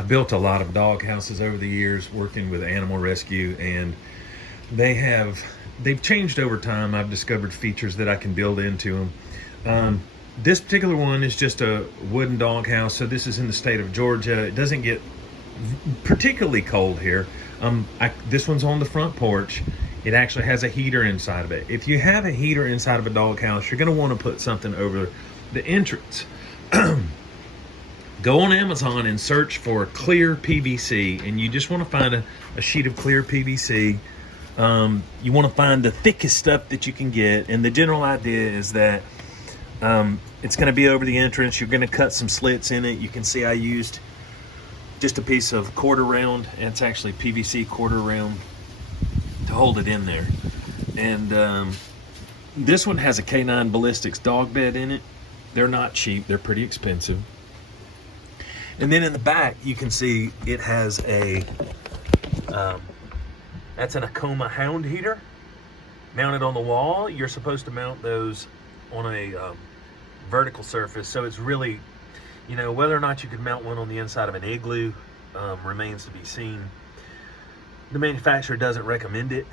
I built a lot of dog houses over the years working with animal rescue, and they've changed over time. I've discovered features that I can build into them. This particular one is just a wooden dog house. So this is in the state of Georgia. It doesn't get particularly cold here. This one's on the front porch. It actually has a heater inside of it. If you have a heater inside of a dog house, you're going to want to put something over the entrance. Go on Amazon and search for clear PVC, and you just want to find a sheet of clear PVC. You want to find the thickest stuff that you can get, and the general idea is that it's going to be over the entrance. You're going to cut some slits in it. You can see I used just a piece of quarter round, and it's actually PVC quarter round to hold it in there. And this one has a K9 Ballistics dog bed in it. They're not cheap, they're pretty expensive. And then in the back, you can see it has that's an Acoma hound heater mounted on the wall. You're supposed to mount those on a vertical surface, so it's really, whether or not you could mount one on the inside of an igloo remains to be seen. The manufacturer doesn't recommend it.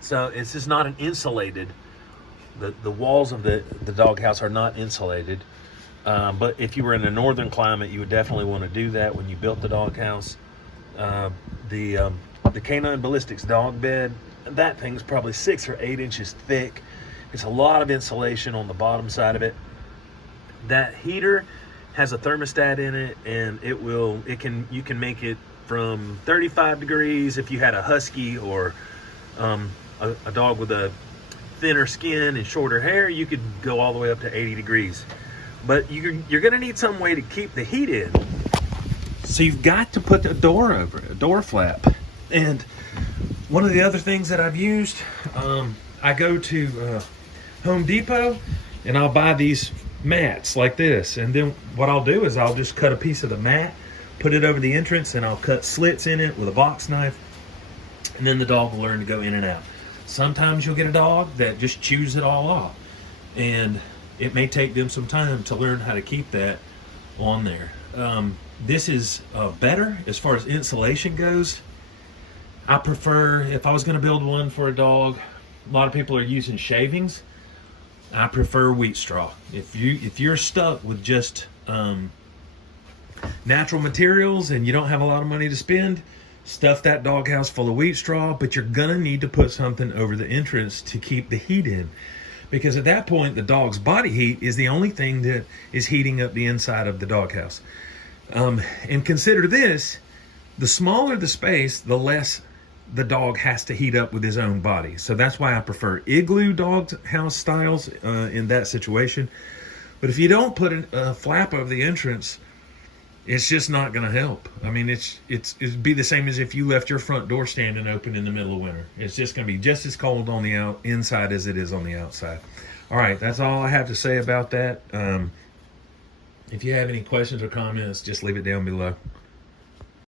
So it's just not an insulated, the walls of the doghouse are not insulated. But if you were in a northern climate, you would definitely want to do that when you built the doghouse. The K9 Ballistics dog bed, that thing's probably 6 or 8 inches thick. It's a lot of insulation on the bottom side of it. That heater has a thermostat in it, and you can make it from 35 degrees if you had a husky or a dog with a thinner skin and shorter hair. You could go all the way up to 80 degrees. But you're going to need some way to keep the heat in. So you've got to put a door over it, a door flap. And one of the other things that I've used, I go to Home Depot and I'll buy these mats like this. And then what I'll do is I'll just cut a piece of the mat, put it over the entrance, and I'll cut slits in it with a box knife. And then the dog will learn to go in and out. Sometimes you'll get a dog that just chews it all off. And it may take them some time to learn how to keep that on there. This is better as far as insulation goes. I prefer, if I was going to build one for a dog, a lot of people are using shavings. I prefer wheat straw. If you're stuck with just natural materials and you don't have a lot of money to spend, stuff that doghouse full of wheat straw, but you're gonna need to put something over the entrance to keep the heat in. Because at that point, the dog's body heat is the only thing that is heating up the inside of the doghouse. And consider this, the smaller the space, the less the dog has to heat up with his own body. So that's why I prefer igloo doghouse styles in that situation. But if you don't put a flap over the entrance, it's just not going to help. I mean, it'd be the same as if you left your front door standing open in the middle of winter. It's just going to be just as cold on the inside as it is on the outside. All right, that's all I have to say about that. If you have any questions or comments, just leave it down below.